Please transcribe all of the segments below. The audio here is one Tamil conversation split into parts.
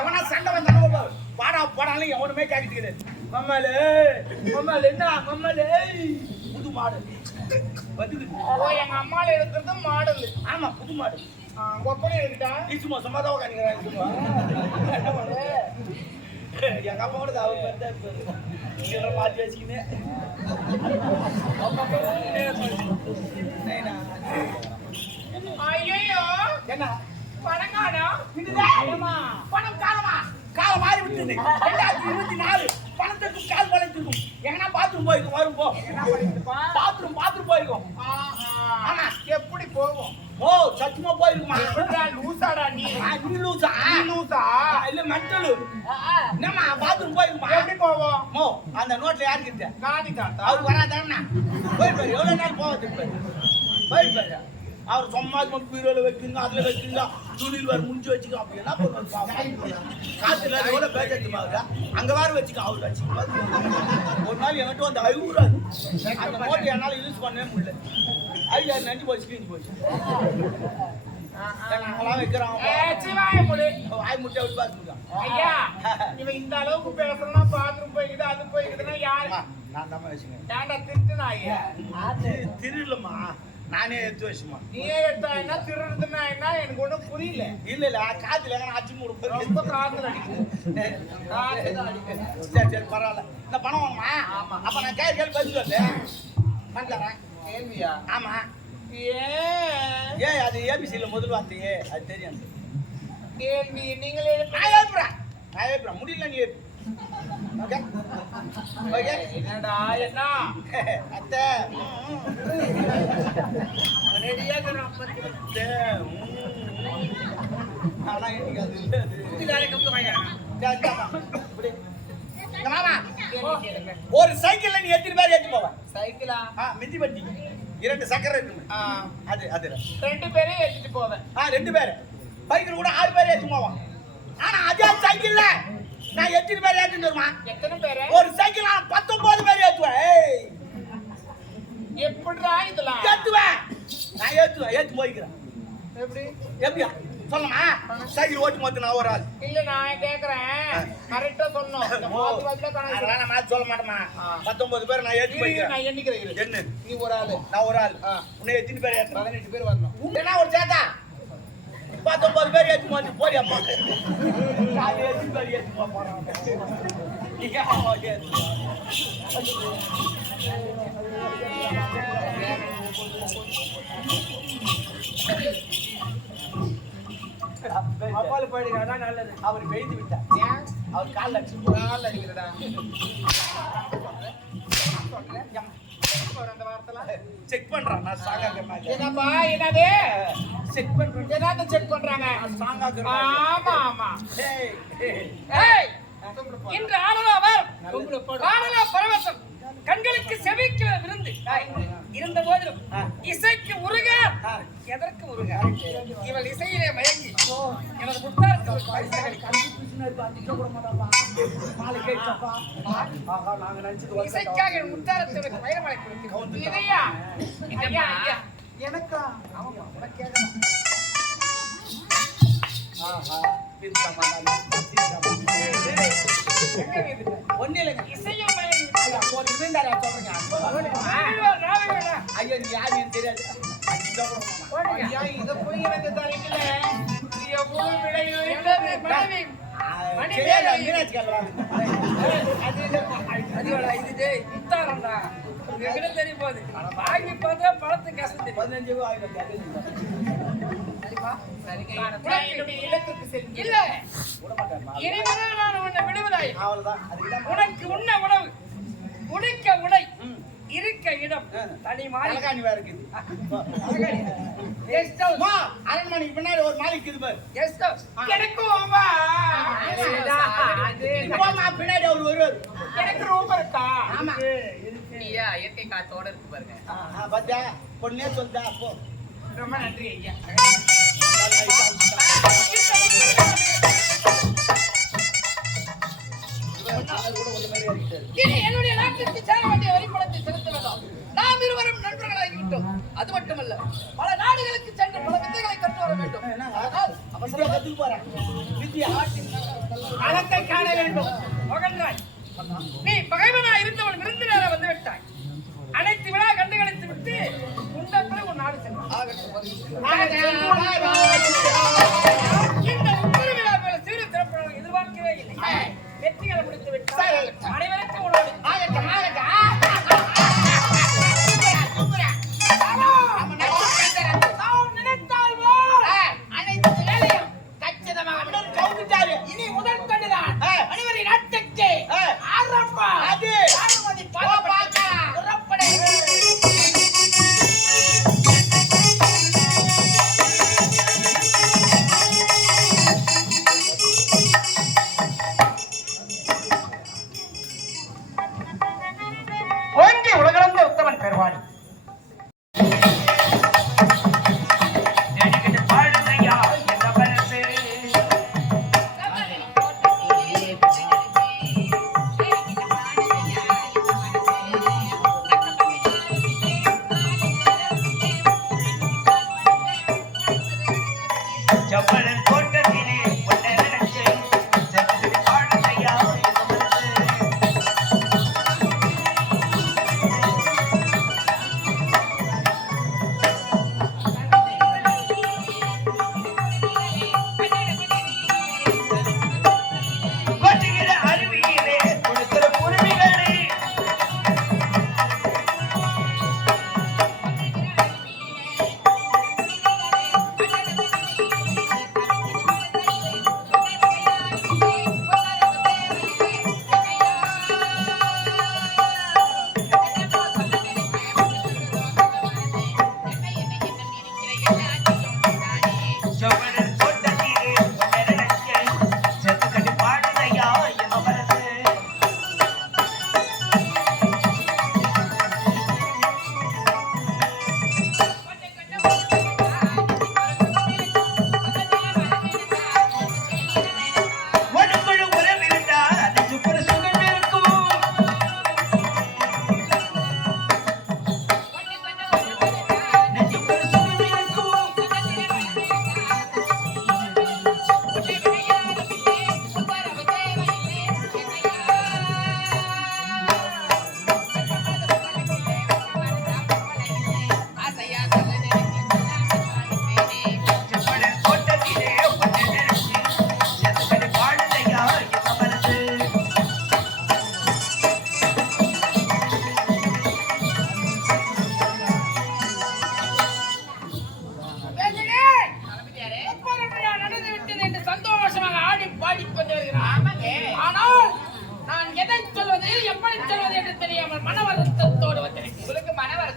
எவனா சண்டை வந்தாலும் பாடா போடாலும் எவனுமே கேட்க கிடையாது. மம்மாலே மம்மாலே என்ன மம்மாலே புது மாடு. ஓ எங்க அம்மால இருக்கிறது மாடல். ஆமா புது மாடு. ஒப்பனை இருக்குதா நீ சும்மா சும்மா தான் உட்காந்துக்கிறேன் சும்மா. எங்க அப்பா கூட அவர் இருப்பாரு. இதெல்லாம் மாற்றி வச்சுக்கினே. ஐயோ என்ன? பணங்காடா? இதுதான் பணம் காலமா? காலம் மாறி விட்டது ரெண்டாயிரத்தி இருபத்தி நாலு பணத்துக்கு கால் வளைச்சிருக்கும் எங்கன்னா பாத்ரூம் போயிருக்கும் வரும் போ. பாத்ரூம் பாத்ரூம் போயிருக்கும். ஆமா எப்படி போகும் ஓ சத்தியமா போயிருக்குமா? லூசாடா நீ? நீ லூசா? நீ லூசா? இல்ல மென்டலு என்னம்மா பாத்ரூம் போயிருக்குமா? எப்படி போவோம்? மோ அந்த நோட்ல யாருக்கு இருக்கு காதி தாத்தா அவர் வராதானே போயிருப்பாரு எவ்வளவு நாள் வச்சிருப்பாரு போயிருப்பாரு அவர் சும்மா பீரோல வைக்குங்க அதுல வைக்குங்க துணியில் வர முடிஞ்சு வச்சுக்க. அப்படி என்ன பண்ணுவாரு பாவம். காத்துல எவ்வளவு பேஜ் மாதிரி அங்க வேற வச்சுக்க அவர் வச்சுக்க. ஒரு நாள் என்கிட்ட வந்து அழுகுறாரு. அந்த மோட்டை என்னால யூஸ் பண்ணவே முடியல. ஐயா நஞ்சு போச்சு கிழிஞ்சு போச்சு. இந்த அளவுக்கு பேசணும்னா பாத்ரூம் போய்க்குது அது போய்க்குதுன்னா யாரு? நான் தான் திருட்டுனா ஐயா? திருடலம்மா நானே எடுத்து வச்சுமா. நீயே எடுத்தா என்ன திருடுதுன்னா என்ன? எனக்கு ஒண்ணும் புரியல. இல்ல இல்ல காத்துல அச்சு மூடு ரொம்ப காத்துல அடிக்குது சரி சரி பரவாயில்ல. இந்த பணம் வாங்கம்மா ஆமா. அப்ப நான் கேள்வி கேள்வி பதில் சொல்லு. பண்ணித்தரேன் கேள்வியா ஆமா. ஏன் ஏன் அது ஏபிசியில் முதல் வார்த்தையே. அது தெரியும் கேள்வி நீங்களே நான் எழுப்புறேன் நான் எழுப்புறேன் முடியல நீ என்னடா என்ன? அத்தை. ஆனா அது. ஒரு சைக்கிள்ல நீ எத்தனை பேர் ஏத்தி போவ? சைக்கிளா? மிதி வண்டி இரண்டு சக்கரம் இருக்கு அது அது ரெண்டு பேரையும் ஏத்திட்டு போவேன். ஆ ரெண்டு பேர். பைக்கில் கூட ஆறு பேர் ஏத்தி போவான் ஆனா அதே சைக்கிள்ல? நான் எத்தனை பேர் ஏத்திட்டு வருமா? எத்தனை பேரு? ஒரு சைக்கிள் நான் பத்தொன்பது பேர் ஏத்துவேன். எப்படிடா இதெல்லாம்? ஏத்துவேன். நான் ஏத்துவேன். ஏத்து போய்க்கிறேன். எப்படி? எப்படியா? சொல்லமா சைக்கிள் ஓட்டி மொத்தம் நான் ஒரு ஆள். இல்ல நான் கேக்குறேன். கரெக்டா சொன்னோம் அதெல்லாம் சொல்ல மாட்டேமா. பத்தொன்பது பேர் நான் ஏத்தி போய்க்கிறேன். நான் எண்ணிக்கிறேன். என்ன? நீ ஒரு ஆளு. நான் ஒரு ஆள். உன்னை எத்தனை பேர் பதினெட்டு பேர் வரணும். என்ன ஒரு சேத்தா? பத்தொன்பது பேர் ஏற்றி அம்மா அது எத்தனை பேர் ஏற்றி அப்பால் போயிடுங்க நல்லது. அவர் பெய்து விட்டார். ஏன் அவர் கால் அடிச்சு ஆள் அடிக்கிறடா அந்த வார்த்தை செக் பண்றான் நான் இருக்கிறேன் என்னப்பா என்னது? செக் பண்றேன் என்னத்த செக் பண்றாங்க. ஸ்ட்ராங்கா ஆமா ஆமா. ஏய் ஏய், இன்று ஆடலாவர் ஆடலா பரவசம். கண்களுக்கு செவிக்கு விருந்து. இருந்த போதிலும் இசைக்கு உருக. எதற்கு உருக? இவள் இசையிலே மயங்கி எனது முத்தாரத்தில் பரிசுகளை இசைக்காக என் முத்தாரத்திற்கு பயிரமலை கொடுக்கிறோம். எனக்கா? ஆமா உனக்கு கேட்கணும் ஒன்னும் இல்லைங்க. இசையும் ஒரு சொல்றேங்க. ஐயோ நீ யாரு தெரியாது. இத போய் எனக்கு எவ்வளவு மணி இது தெரிய போகுது? வாங்கி பார்த்தா பழத்துக்கு கசம் தெரியும். பதினஞ்சு உனக்கு உண்ண உணவு உடுக்க உடை. இருக்க இடம். தனி மாறி தலைகாணி வேற இருக்குது கெஸ்ட் ஹவுஸ் அம்மா, அரண்மனைக்கு பின்னாடி ஒரு மாளிகை இருக்குது பாரு. கெஸ்ட் ஹவுஸ் வா. போம்மா, பின்னாடி அவர் வருவார். எனக்கு ரூம் இருக்கா? ஆமா. பொன்னியா இயற்கை காத்தோட இருக்கு பாருங்க. பொண்ணே சொல்லுதா அப்போ ரொம்ப நன்றி ஐயா. அது மட்டுமல்ல பல நாடுகளுக்கு சென்று கற்று வர வேண்டும். காண வேண்டும். நீ பகைவனா இந்த உத்தர விழாக்களை சீர சிறப்பு எதிர்பார்க்கவே இல்லை. அனைவருக்கும் உணவு.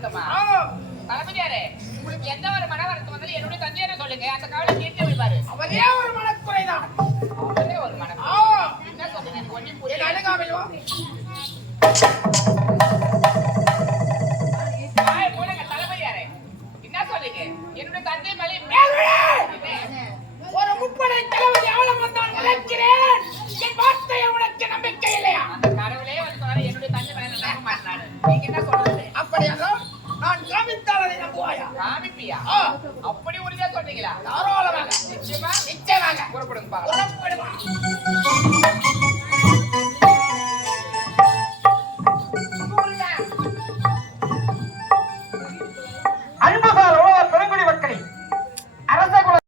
வருத்தமா பரமஜாரே உங்களுக்கு எந்த ஒரு மன வருத்தம் வந்தாலும் என்னுடைய தந்தையார சொல்லுங்க. அந்த கவலை தீர்த்து விடுவாரு. அவரே ஒரு மனக்குறை தான் அவரே ஒரு மனக்குறை. என்ன சொல்லுங்க எனக்கு ஒன்றும் புரியல. சொல்லுங்க என்னுடைய தந்தை மேல வருவீங்களா தாராளமாக. நிச்சயமா நிச்சயமாக. புறப்படுங்க